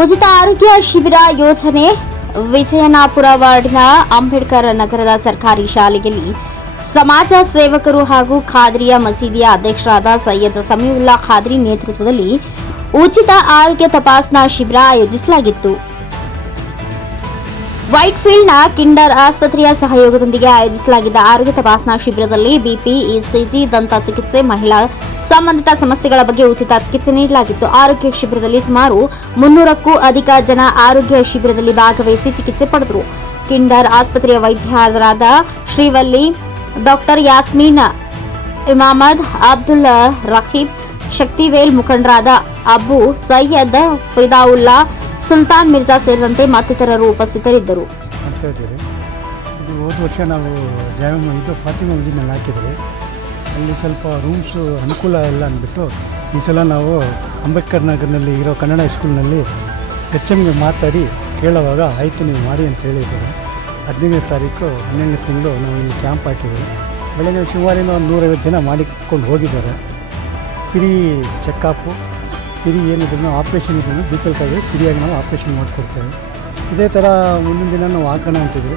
ಉಚಿತ ಆರೋಗ್ಯ ಶಿಬಿರ ಯೋಜನೆ ವಿಜಯನಾಪುರ ವಾರ್ಡ್ನ ಅಂಬೇಡ್ಕರ್ ನಗರದ ಸರ್ಕಾರಿ ಶಾಲೆಯಲ್ಲಿ ಸಮಾಜ ಸೇವಕರು ಹಾಗೂ ಖಾದ್ರಿಯಾ ಮಸೀದಿಯ ಅಧ್ಯಕ್ಷರಾದ ಸೈಯದ್ ಸಮೀವುಲ್ಲಾ ಖಾದ್ರಿ ನೇತೃತ್ವದಲ್ಲಿ ಉಚಿತ ಆರೋಗ್ಯ ತಪಾಸಣಾ ಶಿಬಿರ ಆಯೋಜಿಸಲಾಗಿತ್ತು. ವೈಟ್ಫೀಲ್ಡ್ನ ಕಿಂಡರ್ ಆಸ್ಪತ್ರೆಯ ಸಹಯೋಗದೊಂದಿಗೆ ಆಯೋಜಿಸಲಾಗಿದ್ದ ಆರೋಗ್ಯ ತಪಾಸಣಾ ಶಿಬಿರದಲ್ಲಿ ಬಿಪಿ, ಇಸಿಜಿ, ದಂತ ಚಿಕಿತ್ಸೆ, ಮಹಿಳಾ ಸಂಬಂಧಿತ ಸಮಸ್ಯೆಗಳ ಬಗ್ಗೆ ಉಚಿತ ಚಿಕಿತ್ಸೆ ನೀಡಲಾಗಿತ್ತು. ಆರೋಗ್ಯ ಶಿಬಿರದಲ್ಲಿ ಸುಮಾರು 300ಕ್ಕೂ ಅಧಿಕ ಜನ ಆರೋಗ್ಯ ಶಿಬಿರದಲ್ಲಿ ಭಾಗವಹಿಸಿ ಚಿಕಿತ್ಸೆ ಪಡೆದರು. ಕಿಂಡರ್ ಆಸ್ಪತ್ರೆಯ ವೈದ್ಯರಾದ ಶ್ರೀವಲ್ಲಿ, ಡಾಕ್ಟರ್ ಯಾಸ್ಮೀನ್ ಇಮಾಮದ್, ಅಬ್ದುಲ್ ರಹೀಬ್, ಶಕ್ತಿವೇಲ್ ಮುಖಂಡರಾದ ಅಬು ಸೈಯದ್, ಫಿದಾವುಲ್ಲಾ, ಸುಲ್ತಾನ್ ಮಿರ್ಜಾ ಸೇರಿದಂತೆ ಮತ್ತಿತರರು ಉಪಸ್ಥಿತರಿದ್ದರು. ಹೋದ ವರ್ಷ ನಾವು ಫಾತಿಮಾ ಮಸ್ಜಿದ್ನಲ್ಲಿ ಹಾಕಿದರೆ ಅಲ್ಲಿ ಸ್ವಲ್ಪ ರೂಮ್ಸು ಅನುಕೂಲ ಇಲ್ಲ ಅಂದ್ಬಿಟ್ಟು ಈ ಸಲ ನಾವು ಅಂಬೇಡ್ಕರ್ ನಗರ್ನಲ್ಲಿ ಇರೋ ಕನ್ನಡ ಹೈಸ್ಕೂಲ್ನಲ್ಲಿ HMಗೆ ಮಾತಾಡಿ ಕೇಳುವಾಗ ಆಯಿತು ನೀವು ಮಾಡಿ ಅಂತ ಹೇಳಿದ್ದಾರೆ. 15ನೇ ತಾರೀಕು 12ನೇ ತಿಂಗಳು ನಾವು ಇಲ್ಲಿ ಕ್ಯಾಂಪ್ ಹಾಕಿದ್ದೀವಿ. ಬೆಳಗ್ಗೆ ಸುಮಾರಿಂದ ಒಂದು 150 ಜನ ಮಾಡಿಕೊಂಡು ಹೋಗಿದ್ದಾರೆ. ಫ್ರೀ ಚೆಕಪ್ಪು, ಫ್ರೀ ಏನಿದ್ರು ಆಪ್ರೇಷನ್ ಇದ್ರೂ BPL ಫ್ರೀಯಾಗಿ ನಾವು ಆಪ್ರೇಷನ್ ಮಾಡಿಕೊಡ್ತೇವೆ. ಇದೇ ಥರ ಮುಂದಿನ ದಿನ ನಾವು ಹಾಕೋಣ ಅಂತಿದ್ರು.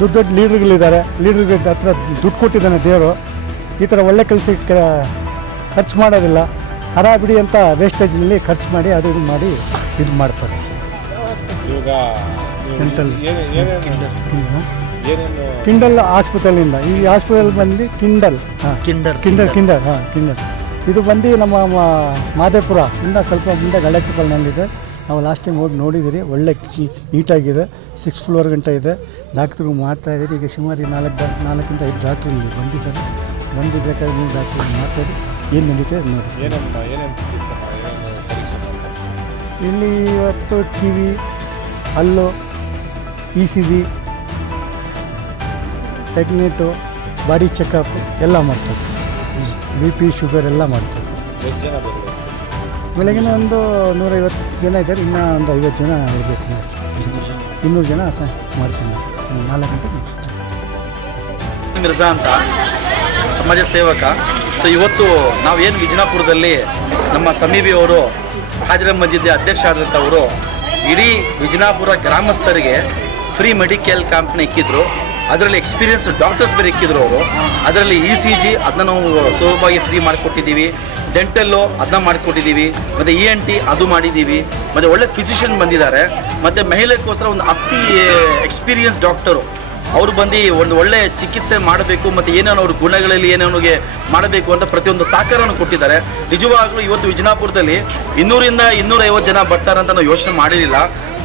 ದೊಡ್ಡ ಲೀಡ್ರ್ಗಳಿದ್ದಾರೆ, ಲೀಡ್ರ್ಗಳ ಹತ್ರ ದುಡ್ಡು ಕೊಟ್ಟಿದ್ದಾನೆ ದೇವರು. ಈ ಥರ ಒಳ್ಳೆ ಕೆಲಸಕ್ಕೆ ಖರ್ಚು ಮಾಡೋದಿಲ್ಲ, ಬಿಡಿ ಅಂತ ವೇಸ್ಟೇಜ್ನಲ್ಲಿ ಖರ್ಚು ಮಾಡಿ ಅದು ಇದು ಮಾಡಿ ಇದು ಮಾಡ್ತಾರೆ. ಕಿಂಡಲ್ ಆಸ್ಪತ್ರೆಯಿಂದ ಈ ಹಾಸ್ಪಿಟಲ್ ಬಂದು ಕಿಂಡಲ್ ಇದು ಬಂದು ನಮ್ಮ ಮಾದೇಪುರ ಇಂದ ಸ್ವಲ್ಪ ಮುಂದೆ ಗಳ್ಳಸಿಪಲ್ನಲ್ಲಿದೆ. ನಾವು ಲಾಸ್ಟ್ ಟೈಮ್ ಹೋಗಿ ನೋಡಿದ್ದೀರಿ, ಒಳ್ಳೆ ನೀಟಾಗಿದೆ. 6th ಫ್ಲೋರ್ ಗಂಟೆ ಇದೆ. ಡಾಕ್ಟ್ರುಗಳು ಮಾಡ್ತಾಯಿದ್ದೀರಿ. ಈಗ ಸುಮಾರು 4ರಿಂದ 5 ಡಾಕ್ಟ್ರು ಇಲ್ಲಿ ಬಂದಿದ್ದಾರೆ. ಬೇಕಾದ್ರೆ ನೀವು ಡಾಕ್ಟ್ರು ಮಾತಾಡಿ ಏನು ನಡೀತದೆ ನೋಡಿ. ಇಲ್ಲಿ ಇವತ್ತು TV, ಹಲ್ಲು, ECG, ಪ್ರೆಗ್ನೆಂಟು, ಬಾಡಿ ಚೆಕಪ್ ಎಲ್ಲ ಮಾಡ್ತಾರೆ. BP, ಶುಗರ್ ಎಲ್ಲ ಮಾಡ್ತಾರೆ. ಬೆಳಗಿನ ಒಂದು 150 ಜನ ಇದ್ದಾರೆ. ಇನ್ನೂ ಒಂದು 50 ಜನ ಇರಬೇಕು. 200 ಜನ ಮಾಡ್ತೀನಿ. 4 ಗಂಟೆ ಮುಗಿಸ್ತೀನಿ. ಮಿರ್ಜಾ ಅಂತ ಸಮಾಜ ಸೇವಕ. ಸೊ ಇವತ್ತು ನಾವೇನು ವಿಜಯನಾಪುರದಲ್ಲಿ ನಮ್ಮ ಸಮೀಬಿ ಅವರು ಖಾದ್ರಿಯಾ ಮಸ್ಜಿದ್ ಅಧ್ಯಕ್ಷ ಆದಂಥವರು ಇಡೀ ವಿಜಯನಾಪುರ ಗ್ರಾಮಸ್ಥರಿಗೆ ಫ್ರೀ ಮೆಡಿಕಲ್ ಕ್ಯಾಂಪ್ನ ಇಕ್ಕಿದ್ರು. ಅದರಲ್ಲಿ ಎಕ್ಸ್ಪೀರಿಯನ್ಸ್ ಡಾಕ್ಟರ್ಸ್ ಬೇರೆ ಇಕ್ಕಿದ್ರು ಅವರು. ಅದರಲ್ಲಿ ECG ಅದನ್ನ ನಾವು ಸುಲಭವಾಗಿ ಫ್ರೀ ಮಾಡಿಕೊಟ್ಟಿದ್ದೀವಿ. ಡೆಂಟಲ್ಲು ಅದನ್ನ ಮಾಡಿಕೊಟ್ಟಿದ್ದೀವಿ. ಮತ್ತು ENT ಅದು ಮಾಡಿದ್ದೀವಿ. ಮತ್ತು ಒಳ್ಳೆ ಫಿಸಿಷಿಯನ್ ಬಂದಿದ್ದಾರೆ. ಮತ್ತು ಮಹಿಳೆಗೋಸ್ಕರ ಒಂದು ಅತಿ ಎಕ್ಸ್ಪೀರಿಯನ್ಸ್ ಡಾಕ್ಟರು ಅವರು ಬಂದು ಒಂದು ಒಳ್ಳೆ ಚಿಕಿತ್ಸೆ ಮಾಡಬೇಕು ಮತ್ತು ಏನೇನು ಅವ್ರ ಗುಣಗಳಲ್ಲಿ ಏನೇನಿಗೆ ಮಾಡಬೇಕು ಅಂತ ಪ್ರತಿಯೊಂದು ಸಹಕಾರವನ್ನು ಕೊಟ್ಟಿದ್ದಾರೆ. ನಿಜವಾಗ್ಲೂ ಇವತ್ತು ವಿಜಯನಾಪುರದಲ್ಲಿ 200ರಿಂದ 250 ಜನ ಬರ್ತಾರಂತ ನಾವು ಯೋಚನೆ ಮಾಡಿರಲಿಲ್ಲ.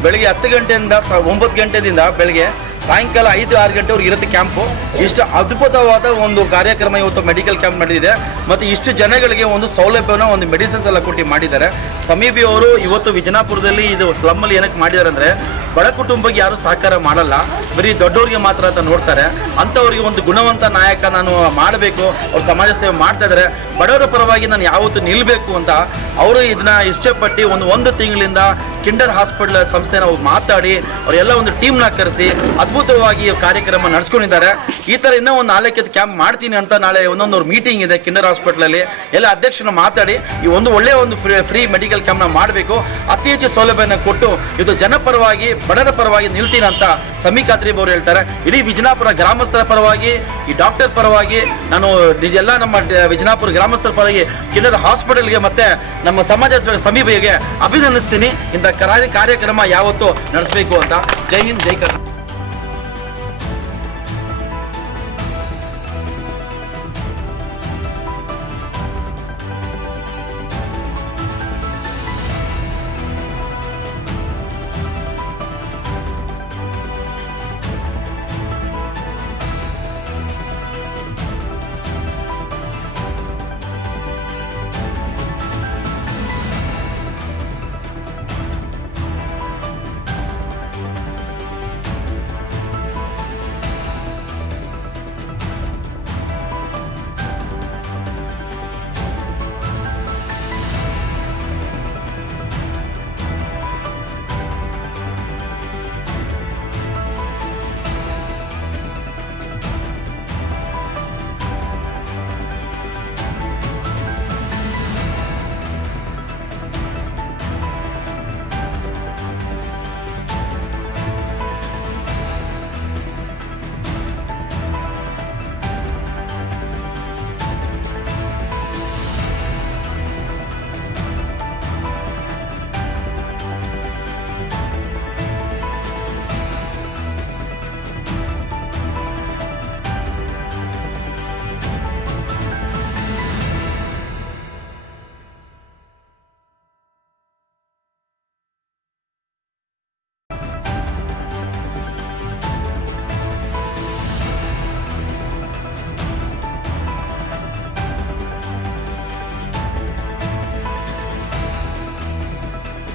ಬೆಳಗ್ಗೆ 10 ಗಂಟೆಯಿಂದ 9 ಗಂಟೆದಿಂದ ಬೆಳಗ್ಗೆ ಸಾಯಂಕಾಲ 5-6 ಗಂಟೆವರೆಗೆ ಇರುತ್ತೆ ಕ್ಯಾಂಪು. ಇಷ್ಟು ಅದ್ಭುತವಾದ ಒಂದು ಕಾರ್ಯಕ್ರಮ ಇವತ್ತು ಮೆಡಿಕಲ್ ಕ್ಯಾಂಪ್ ನಡೆದಿದೆ. ಮತ್ತು ಇಷ್ಟು ಜನಗಳಿಗೆ ಒಂದು ಸೌಲಭ್ಯನ, ಒಂದು ಮೆಡಿಸಿನ್ಸ್ ಎಲ್ಲ ಕೊಟ್ಟು ಮಾಡಿದ್ದಾರೆ. ಸಮೀಬಿ ಅವರು ಇವತ್ತು ವಿಜಯನಾಪುರದಲ್ಲಿ ಇದು ಸ್ಲಮ್ಮಲ್ಲಿ ಏನಕ್ಕೆ ಮಾಡಿದ್ದಾರೆ ಅಂದರೆ, ಬಡ ಕುಟುಂಬಕ್ಕೆ ಯಾರು ಸಹಕಾರ ಮಾಡಲ್ಲ, ಬರೀ ದೊಡ್ಡವ್ರಿಗೆ ಮಾತ್ರ ಅಂತ ನೋಡ್ತಾರೆ. ಅಂಥವ್ರಿಗೆ ಒಂದು ಗುಣವಂತ ನಾಯಕ ನಾನು ಮಾಡಬೇಕು, ಅವ್ರು ಸಮಾಜ ಸೇವೆ ಮಾಡ್ತಾ ಇದ್ದಾರೆ, ಬಡವರ ಪರವಾಗಿ ನಾನು ಯಾವತ್ತೂ ನಿಲ್ಲಬೇಕು ಅಂತ ಅವರು ಇದನ್ನ ಇಷ್ಟಪಟ್ಟು ಒಂದು ತಿಂಗಳಿಂದ ಕಿಂಡರ್ ಹಾಸ್ಪಿಟಲ್ ಸಂಸ್ಥೆನ ಮಾತಾಡಿ ಅವರೆಲ್ಲ ಒಂದು ಟೀಮ್ನ ಕರೆಸಿ ಅದ್ಭುತವಾಗಿ ಕಾರ್ಯಕ್ರಮ ನಡೆಸ್ಕೊಂಡಿದ್ದಾರೆ. ಈ ಥರ ಇನ್ನೂ ಒಂದು 4 ಕ್ಯಾಂಪ್ ಮಾಡ್ತೀನಿ ಅಂತ ನಾಳೆ ಒಂದೊಂದು ಮೀಟಿಂಗ್ ಇದೆ ಕಿಂಡರ್ ಹಾಸ್ಪಿಟಲಲ್ಲಿ. ಎಲ್ಲ ಅಧ್ಯಕ್ಷರನ್ನ ಮಾತಾಡಿ ಈ ಒಂದು ಒಳ್ಳೆಯ ಒಂದು ಫ್ರೀ ಮೆಡಿಕಲ್ ಕ್ಯಾಂಪ್ನ ಮಾಡಬೇಕು, ಅತಿ ಹೆಚ್ಚು ಸೌಲಭ್ಯನ ಕೊಟ್ಟು ಇದು ಜನಪರವಾಗಿ ಬಡವರ ಪರವಾಗಿ ನಿಲ್ತೀನಿ ಅಂತ ಸಮೀ ಖಾದ್ರಿ ಅವರು ಹೇಳ್ತಾರೆ. ಇಡೀ ವಿಜಯನಾಪುರ ಗ್ರಾಮಸ್ಥರ ಪರವಾಗಿ, ಈ ಡಾಕ್ಟರ್ ಪರವಾಗಿ ನಾನು ಎಲ್ಲ ನಮ್ಮ ವಿಜಯನಾಪುರ ಗ್ರಾಮಸ್ಥರ ಪರವಾಗಿ ಕಿಂಡರ್ ಹಾಸ್ಪಿಟಲ್ಗೆ ಮತ್ತು ನಮ್ಮ ಸಮಾಜ ಸೇವಕ ಸಮೀಪಿಗೆ ಅಭಿನಂದಿಸ್ತೀನಿ. ಇಂಥ ಕಾರ್ಯಕ್ರಮ ಯಾವತ್ತೂ ನಡೆಸಬೇಕು ಅಂತ. ಜೈ ಹಿಂದ್, ಜೈ ಕರ್ನಾಟಕ.